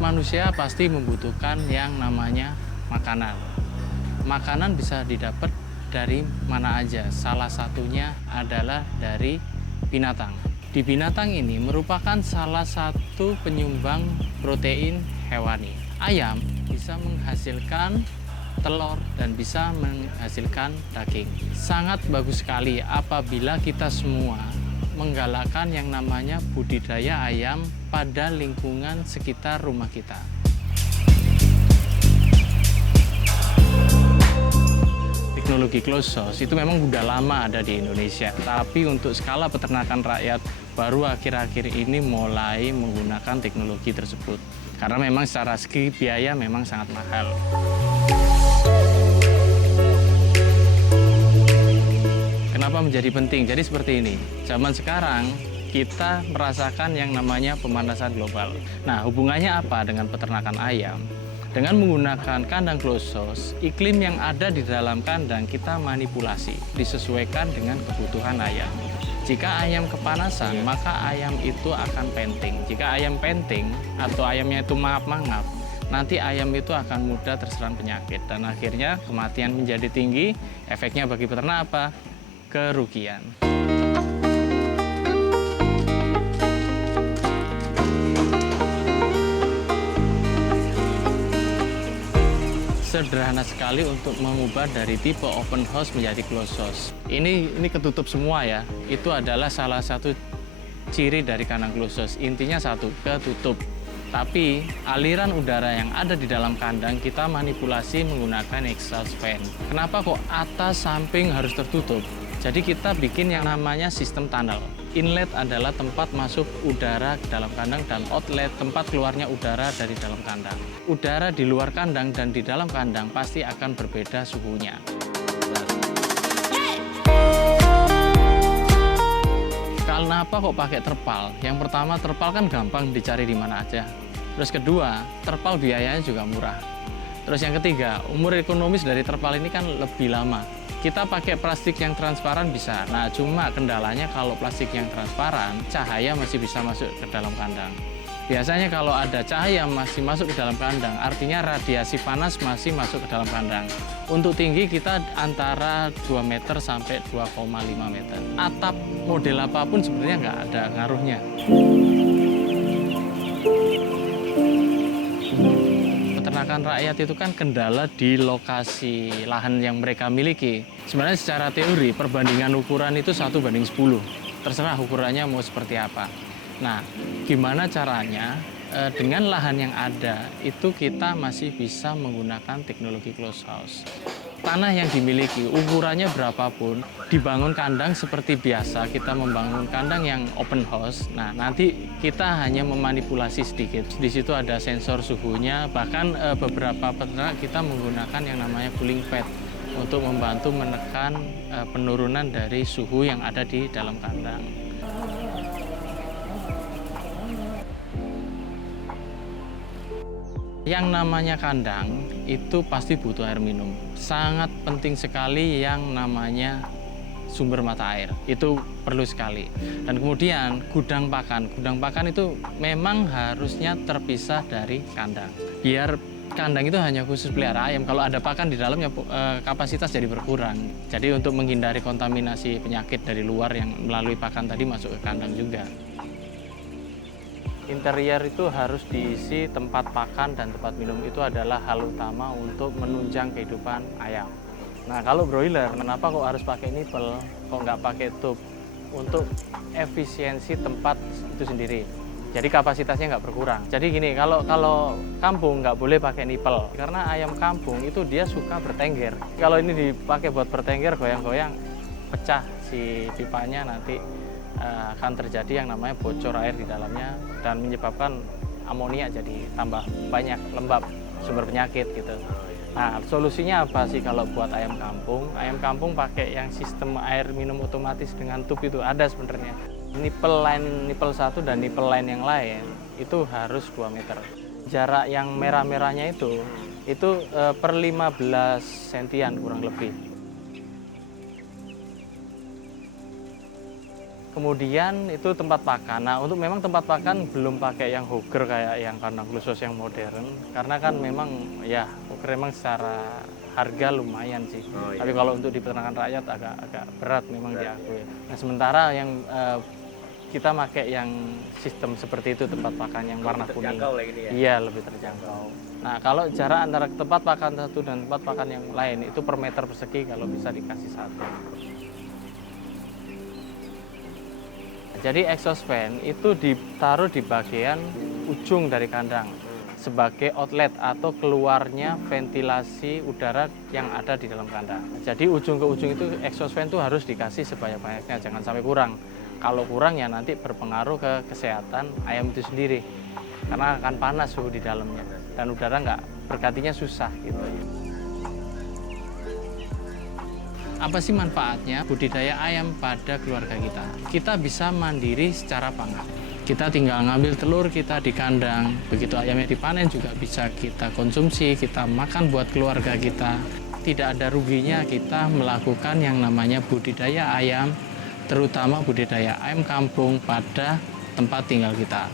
Setiap manusia pasti membutuhkan yang namanya makanan. Makanan bisa didapat dari mana aja. Salah satunya adalah dari binatang. Di binatang ini merupakan salah satu penyumbang protein hewani. Ayam bisa menghasilkan telur dan bisa menghasilkan daging. Sangat bagus sekali apabila kita semua menggalakkan yang namanya budidaya ayam pada lingkungan sekitar rumah kita. Teknologi closed source itu memang udah lama ada di Indonesia, tapi untuk skala peternakan rakyat baru akhir-akhir ini mulai menggunakan teknologi tersebut. Karena memang secara segi biaya memang sangat mahal. Kenapa menjadi penting? Jadi seperti ini, zaman sekarang kita merasakan yang namanya pemanasan global. Nah, hubungannya apa dengan peternakan ayam? Dengan menggunakan kandang closed source, iklim yang ada di dalam kandang kita manipulasi, disesuaikan dengan kebutuhan ayam. Jika ayam kepanasan, maka ayam itu akan penting. Jika ayam penting atau ayamnya itu mangap-mangap, nanti ayam itu akan mudah terserang penyakit dan akhirnya kematian menjadi tinggi. Efeknya bagi peternak apa? Kerugian. Sederhana sekali untuk mengubah dari tipe open house menjadi closed house. Ini ketutup semua ya. Itu adalah salah satu ciri dari kandang closed house. Intinya satu, ketutup. Tapi aliran udara yang ada di dalam kandang kita manipulasi menggunakan exhaust fan. Kenapa kok atas samping harus tertutup? Jadi kita bikin yang namanya sistem tunnel. Inlet adalah tempat masuk udara ke dalam kandang dan outlet tempat keluarnya udara dari dalam kandang. Udara di luar kandang dan di dalam kandang pasti akan berbeda suhunya. Kenapa kok pakai terpal? Yang pertama, terpal kan gampang dicari di mana aja. Terus kedua, terpal biayanya juga murah. Terus yang ketiga, umur ekonomis dari terpal ini kan lebih lama. Kita pakai plastik yang transparan bisa. Nah, cuma kendalanya kalau plastik yang transparan, cahaya masih bisa masuk ke dalam kandang. Biasanya kalau ada cahaya masih masuk ke dalam kandang, artinya radiasi panas masih masuk ke dalam kandang. Untuk tinggi kita antara 2 meter sampai 2,5 meter. Atap model apapun sebenarnya nggak ada ngaruhnya. Peternakan rakyat itu kan kendala di lokasi lahan yang mereka miliki. Sebenarnya secara teori perbandingan ukuran itu 1:10. Terserah ukurannya mau seperti apa. Nah, gimana caranya dengan lahan yang ada itu kita masih bisa menggunakan teknologi closed house. Tanah yang dimiliki ukurannya berapapun, dibangun kandang seperti biasa kita membangun kandang yang open house. Nah, nanti kita hanya memanipulasi sedikit. Di situ ada sensor suhunya, bahkan beberapa peternak kita menggunakan yang namanya cooling pad untuk membantu menekan penurunan dari suhu yang ada di dalam kandang. Yang namanya kandang itu pasti butuh air minum. Sangat penting sekali yang namanya sumber mata air. Itu perlu sekali. Dan kemudian gudang pakan. Gudang pakan itu memang harusnya terpisah dari kandang. Biar kandang itu hanya khusus pelihara ayam. Kalau ada pakan di dalamnya kapasitas jadi berkurang. Jadi untuk menghindari kontaminasi penyakit dari luar yang melalui pakan tadi masuk ke kandang juga. Interior itu harus diisi tempat pakan dan tempat minum, itu adalah hal utama untuk menunjang kehidupan ayam. Nah, kalau broiler, kenapa kok harus pakai nipel, kok nggak pakai tub? Untuk efisiensi tempat itu sendiri. Jadi kapasitasnya nggak berkurang. Jadi gini, kalau kampung nggak boleh pakai nipel, karena ayam kampung itu dia suka bertengger. Kalau ini dipakai buat bertengger, goyang-goyang, pecah si pipanya, nanti akan terjadi yang namanya bocor air di dalamnya dan menyebabkan amonia jadi tambah banyak, lembab, sumber penyakit gitu. Nah, solusinya apa sih kalau buat ayam kampung? Ayam kampung pakai yang sistem air minum otomatis dengan tub itu ada sebenarnya. Nipel line nipel 1 dan nipel line yang lain itu harus 2 meter. Jarak yang merah-merahnya itu per 15 sentian kurang lebih. Kemudian itu tempat pakan. Nah, untuk memang tempat pakan belum pakai yang hogger kayak yang kandang khusus yang modern, karena kan memang ya hogger memang secara harga lumayan sih. Oh, iya. Tapi kalau untuk di peternakan rakyat agak berat memang diakui. Nah, sementara yang kita pakai yang sistem seperti itu, tempat pakan yang warna kuning. Terjangkau lah ini ya? Iya, lebih terjangkau. Nah, kalau jarak antara tempat pakan satu dan tempat pakan yang lain itu per meter persegi kalau bisa dikasih satu. Jadi exhaust fan itu ditaruh di bagian ujung dari kandang sebagai outlet atau keluarnya ventilasi udara yang ada di dalam kandang. Jadi ujung ke ujung itu exhaust fan itu harus dikasih sebanyak-banyaknya, jangan sampai kurang. Kalau kurang ya nanti berpengaruh ke kesehatan ayam itu sendiri, karena akan panas suhu di dalamnya dan udara nggak bergantinya susah gitu. Apa sih manfaatnya budidaya ayam pada keluarga kita? Kita bisa mandiri secara pangan. Kita tinggal ngambil telur kita di kandang, begitu ayamnya dipanen juga bisa kita konsumsi, kita makan buat keluarga kita. Tidak ada ruginya kita melakukan yang namanya budidaya ayam, terutama budidaya ayam kampung pada tempat tinggal kita.